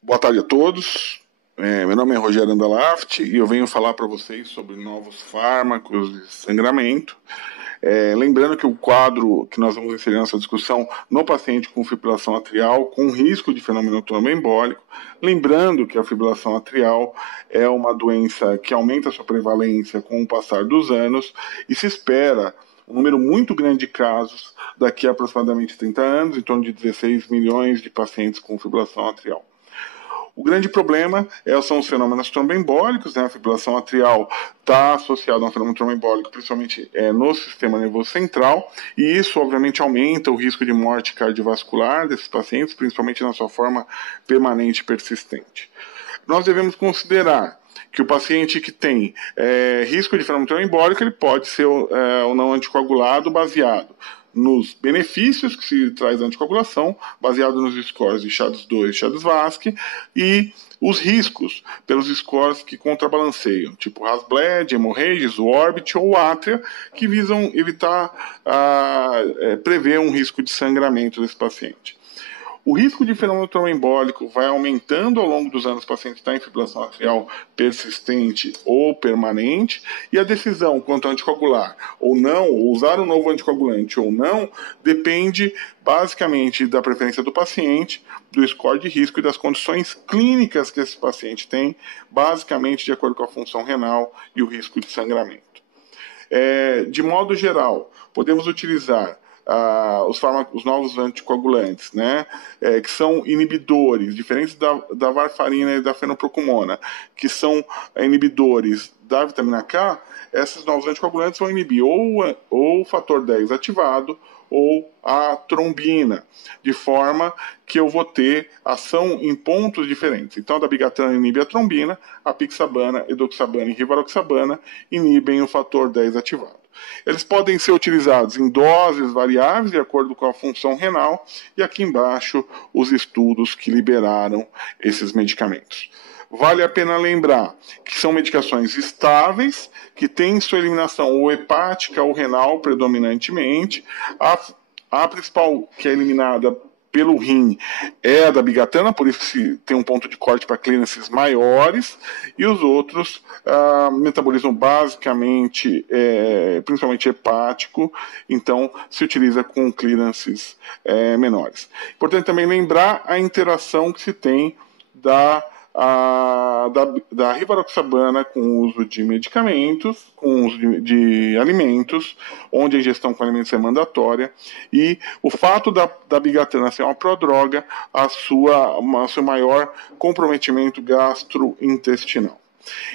Boa tarde a todos. Meu nome é Rogério Andalaft e eu venho falar para vocês sobre novos fármacos de sangramento. Lembrando que o quadro que nós vamos inserir nessa discussão no paciente com fibrilação atrial com risco de fenômeno tromboembólico. Lembrando que a fibrilação atrial é uma doença que aumenta a sua prevalência com o passar dos anos e se espera um número muito grande de casos daqui a aproximadamente 30 anos, em torno de 16 milhões de pacientes com fibrilação atrial. O grande problema são os fenômenos tromboembólicos, né? A fibrilação atrial está associada a um fenômeno tromboembólico, principalmente no sistema nervoso central, e isso, obviamente, aumenta o risco de morte cardiovascular desses pacientes, principalmente na sua forma permanente e persistente. Nós devemos considerar que o paciente que tem risco de fenômeno tromboembólico, ele pode ser ou não anticoagulado baseado nos benefícios que se traz a anticoagulação, baseado nos scores de SHADS-2 e SHADS-VASc, e os riscos pelos scores que contrabalanceiam, tipo Hasbled, hemorragias, o Orbit ou Atria, que visam evitar, prever um risco de sangramento desse paciente. O risco de fenômeno tromboembólico vai aumentando ao longo dos anos, o paciente está em fibrilação atrial persistente ou permanente, e a decisão quanto a anticoagular ou não, ou usar um novo anticoagulante ou não, depende basicamente da preferência do paciente, do score de risco e das condições clínicas que esse paciente tem, basicamente de acordo com a função renal e o risco de sangramento. De modo geral, podemos utilizar os novos anticoagulantes, né, que são inibidores, diferentes da varfarina e da fenoprocumona, que são inibidores da vitamina K. Esses novos anticoagulantes vão inibir ou o fator 10 ativado ou a trombina, de forma que eu vou ter ação em pontos diferentes. Então, a dabigatran inibe a trombina, a pixabana, edoxabana e rivaroxabana inibem o fator 10 ativado. Eles podem ser utilizados em doses variáveis de acordo com a função renal, e aqui embaixo os estudos que liberaram esses medicamentos. Vale a pena lembrar que são medicações estáveis, que têm sua eliminação ou hepática ou renal predominantemente. A principal que é eliminada pelo rim é a dabigatran, por isso tem um ponto de corte para clearances maiores, e os outros metabolismo basicamente, principalmente hepático, então se utiliza com clearances menores. Importante também lembrar a interação que se tem da rivaroxabana com o uso de medicamentos, com o uso de alimentos, onde a ingestão com alimentos é mandatória, e o fato da dabigatran ser uma prodroga, seu maior comprometimento gastrointestinal.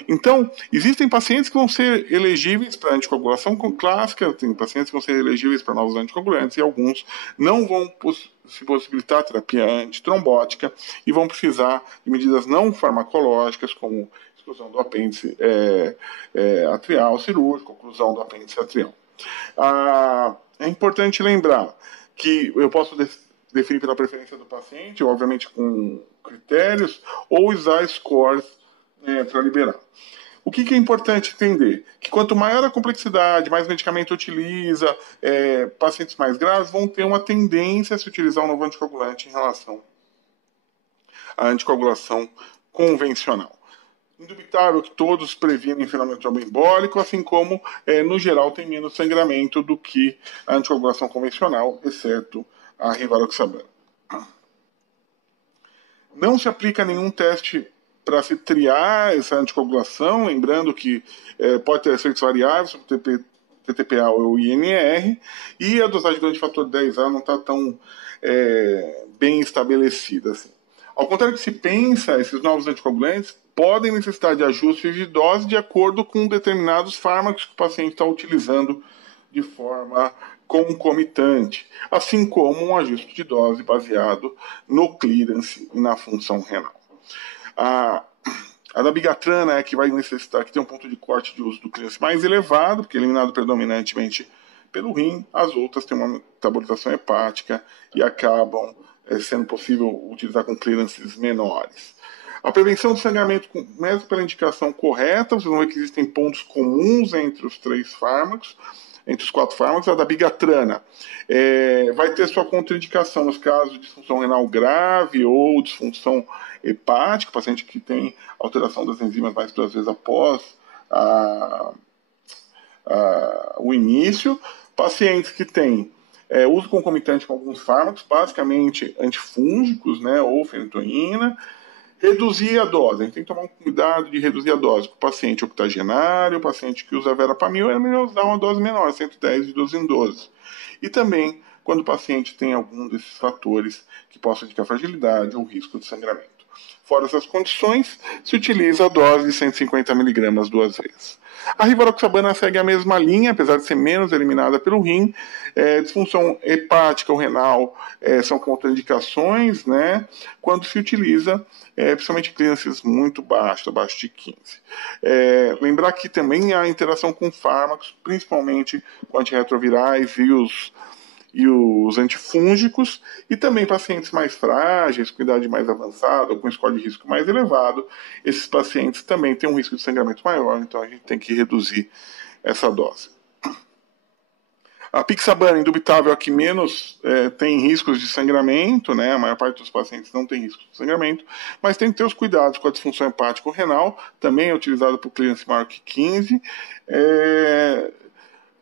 Então, existem pacientes que vão ser elegíveis para anticoagulação clássica, tem pacientes que vão ser elegíveis para novos anticoagulantes, e alguns não vão se possibilitar a terapia antitrombótica e vão precisar de medidas não farmacológicas, como exclusão do apêndice atrial cirúrgico, oclusão do apêndice atrial. É importante lembrar que eu posso definir pela preferência do paciente, obviamente com critérios, ou usar scores para liberar. O que é importante entender? Que quanto maior a complexidade, mais medicamento utiliza, pacientes mais graves vão ter uma tendência a se utilizar um novo anticoagulante em relação à anticoagulação convencional. Indubitável que todos previnem fenômeno tromboembólico, assim como, no geral, tem menos sangramento do que a anticoagulação convencional, exceto a rivaroxabana. Não se aplica nenhum teste para se triar essa anticoagulação, lembrando que pode ter efeitos variáveis sobre o TTPA ou o INR, e a dosagem do antifator 10A não está tão bem estabelecida assim. Ao contrário do que se pensa, esses novos anticoagulantes podem necessitar de ajustes de dose de acordo com determinados fármacos que o paciente está utilizando de forma concomitante, assim como um ajuste de dose baseado no clearance e na função renal. A dabigatran é que vai necessitar que tenha um ponto de corte de uso do clearance mais elevado, porque é eliminado predominantemente pelo rim. As outras têm uma metabolização hepática e acabam sendo possível utilizar com clearances menores. A prevenção do sangramento, mesmo pela indicação correta, vocês vão ver que existem pontos comuns entre os três fármacos. entre os 4 fármacos, a dabigatrana. Vai ter sua contraindicação nos casos de disfunção renal grave ou disfunção hepática, paciente que tem alteração das enzimas mais de 2 vezes após o início, pacientes que têm uso concomitante com alguns fármacos, basicamente antifúngicos, né, ou fenitoína. Reduzir a dose, a gente tem que tomar um cuidado de reduzir a dose. O paciente octogenário, o paciente que usa verapamil, é melhor usar uma dose menor, 110 de 12 em 12. E também quando o paciente tem algum desses fatores que possam indicar fragilidade ou risco de sangramento. Fora essas condições, se utiliza a dose de 150 mg 2 vezes. A rivaroxabana segue a mesma linha, apesar de ser menos eliminada pelo rim. Disfunção hepática ou renal são contraindicações, né, quando se utiliza, principalmente clearances muito baixos, abaixo de 15. Lembrar que também há interação com fármacos, principalmente com antirretrovirais e os antifúngicos, e também pacientes mais frágeis, com idade mais avançada, ou com score de risco mais elevado. Esses pacientes também têm um risco de sangramento maior, então a gente tem que reduzir essa dose. A apixabana, indubitável, é a que menos tem riscos de sangramento, né? A maior parte dos pacientes não tem risco de sangramento, mas tem que ter os cuidados com a disfunção hepática ou renal, também é utilizado por clearance mark 15,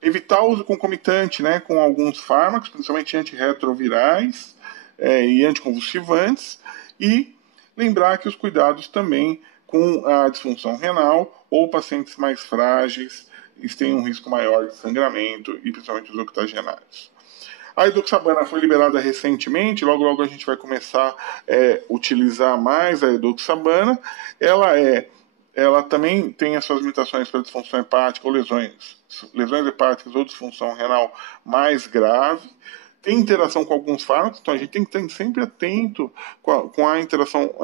evitar o uso concomitante, né, com alguns fármacos, principalmente antirretrovirais e anticonvulsivantes, e lembrar que os cuidados também com a disfunção renal ou pacientes mais frágeis, eles têm um risco maior de sangramento, e principalmente os octogenários. A edoxabana foi liberada recentemente, logo a gente vai começar a utilizar mais a edoxabana. Ela também tem as suas limitações para disfunção hepática ou lesões hepáticas ou disfunção renal mais grave. Tem interação com alguns fármacos, então a gente tem que estar sempre atento com a interação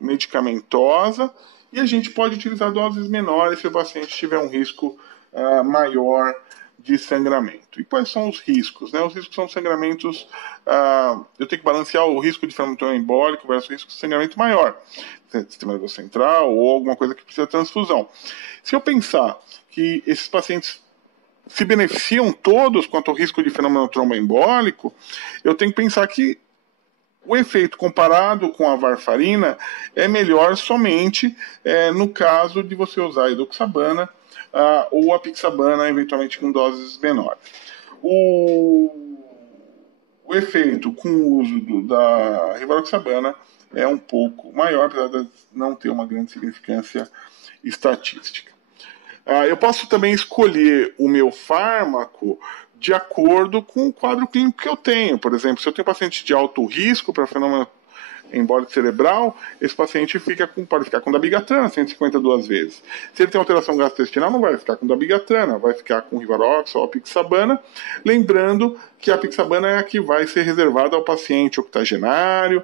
medicamentosa, e a gente pode utilizar doses menores se o paciente tiver um risco maior de sangramento. E quais são os riscos? Né? Os riscos são sangramentos, eu tenho que balancear o risco de fenômeno embólico versus o risco de sangramento maior, sistema nervoso central ou alguma coisa que precisa de transfusão. Se eu pensar que esses pacientes se beneficiam todos quanto ao risco de fenômeno tromboembólico, eu tenho que pensar que o efeito comparado com a varfarina é melhor somente no caso de você usar a edoxabana ou a apixabana, eventualmente com doses menores. O efeito com o uso da rivaroxabana é um pouco maior, apesar de não ter uma grande significância estatística. Eu posso também escolher o meu fármaco de acordo com o quadro clínico que eu tenho. Por exemplo, se eu tenho paciente de alto risco para fenômeno embólico cerebral, esse paciente pode ficar com dabigatrana 152 vezes. Se ele tem alteração gastrointestinal, não vai ficar com dabigatrana, vai ficar com rivarox ou apixabana. Lembrando que a apixabana é a que vai ser reservada ao paciente octogenário,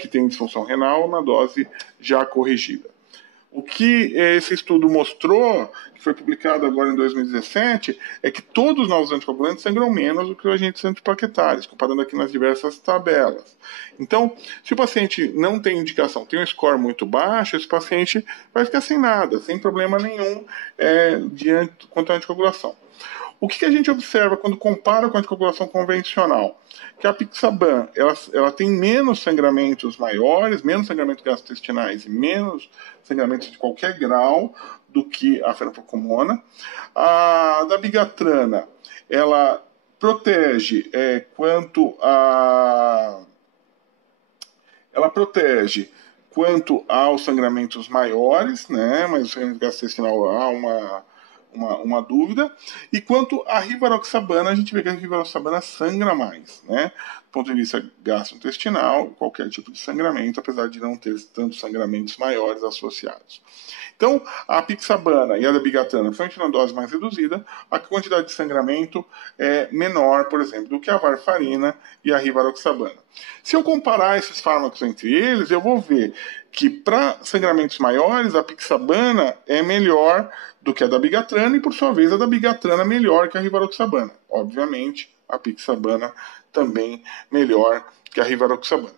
que tem disfunção renal, na dose já corrigida. O que esse estudo mostrou, que foi publicado agora em 2017, é que todos os novos anticoagulantes sangram menos do que os agentes antiplaquetários, comparando aqui nas diversas tabelas. Então, se o paciente não tem indicação, tem um score muito baixo, esse paciente vai ficar sem nada, sem problema nenhum quanto à anticoagulação. O que a gente observa quando compara com a anticoagulação convencional? Que a apixaban, ela tem menos sangramentos maiores, menos sangramentos gastrointestinais e menos sangramentos de qualquer grau do que a fenopocomona. A dabigatrana, ela protege quanto aos sangramentos maiores, né? Mas o sangramento gastrointestinal há uma dúvida. E quanto à rivaroxabana, a gente vê que a rivaroxabana sangra mais, né? Do ponto de vista gastrointestinal, qualquer tipo de sangramento, apesar de não ter tantos sangramentos maiores associados. Então, a apixabana e a dabigatrana, principalmente na dose mais reduzida, a quantidade de sangramento é menor, por exemplo, do que a varfarina e a rivaroxabana. Se eu comparar esses fármacos entre eles, eu vou ver que para sangramentos maiores, a apixabana é melhor do que a dabigatrana, e por sua vez a dabigatrana é melhor que a rivaroxabana. Obviamente, a apixabana também melhor que a rivaroxabana.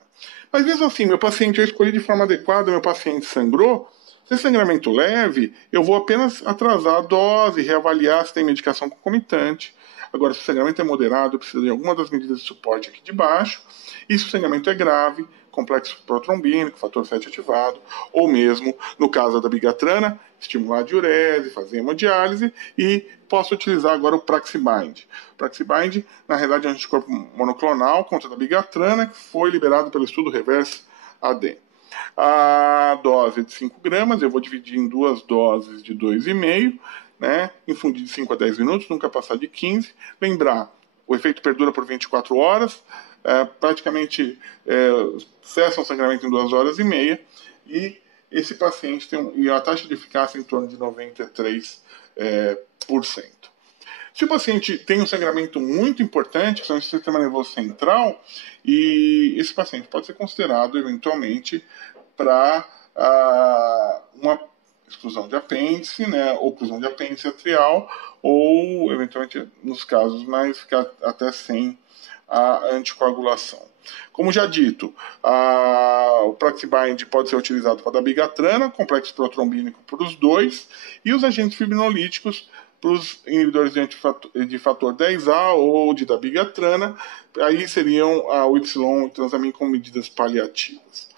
Mas mesmo assim, meu paciente, eu escolhi de forma adequada, meu paciente sangrou, Se é sangramento leve, eu vou apenas atrasar a dose, reavaliar se tem medicação concomitante. Agora, se o sangramento é moderado, eu preciso de alguma das medidas de suporte aqui de baixo. E se o sangramento é grave, complexo protrombínico, fator 7 ativado, ou mesmo, no caso da bigatrana, estimular a diurese, fazer hemodiálise e posso utilizar agora o Praxibind. O Praxibind, na realidade, é um anticorpo monoclonal contra a bigatrana que foi liberado pelo estudo REVERSE-AD. A dose é de 5 gramas, eu vou dividir em duas doses de 2,5, né? Infundir de 5 a 10 minutos, nunca passar de 15. Lembrar, o efeito perdura por 24 horas, praticamente cessa o sangramento em 2 horas e meia, e esse paciente tem a taxa de eficácia em torno de 93%. Se o paciente tem um sangramento muito importante, que é um sistema nervoso central, e esse paciente pode ser considerado eventualmente para uma exclusão de apêndice, né, ou oclusão de apêndice atrial, ou eventualmente nos casos mais ficar até sem a anticoagulação. Como já dito, o Praxibind pode ser utilizado para a dabigatrana, complexo protrombínico para os dois, e os agentes fibrinolíticos para os inibidores de fator 10A ou de dabigatrana, aí seriam o Y e transamin como medidas paliativas.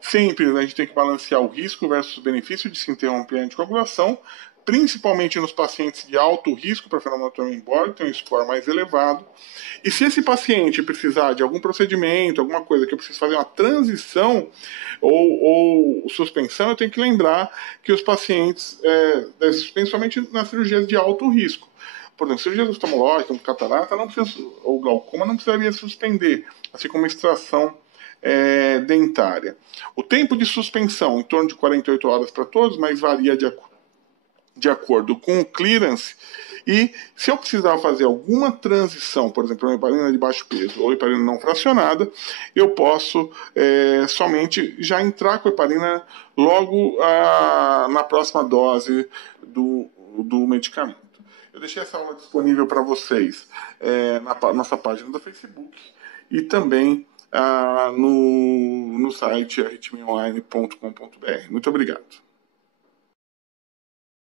Sempre a gente tem que balancear o risco versus o benefício de se interromper a anticoagulação, principalmente nos pacientes de alto risco para fenômeno trombólico, tem um score mais elevado. E se esse paciente precisar de algum procedimento, alguma coisa que eu preciso fazer uma transição ou suspensão, eu tenho que lembrar que os pacientes, principalmente nas cirurgias de alto risco, por exemplo, cirurgias oftalmológicas, como catarata, ou glaucoma, não precisaria suspender, assim como extração dentária. O tempo de suspensão, em torno de 48 horas para todos, mas varia de acordo com o clearance. E se eu precisar fazer alguma transição, por exemplo, uma heparina de baixo peso ou heparina não fracionada, eu posso somente já entrar com a heparina logo na próxima dose do medicamento. Eu deixei essa aula disponível para vocês na nossa página do Facebook e também no site arritmiaonline.com.br. Muito obrigado.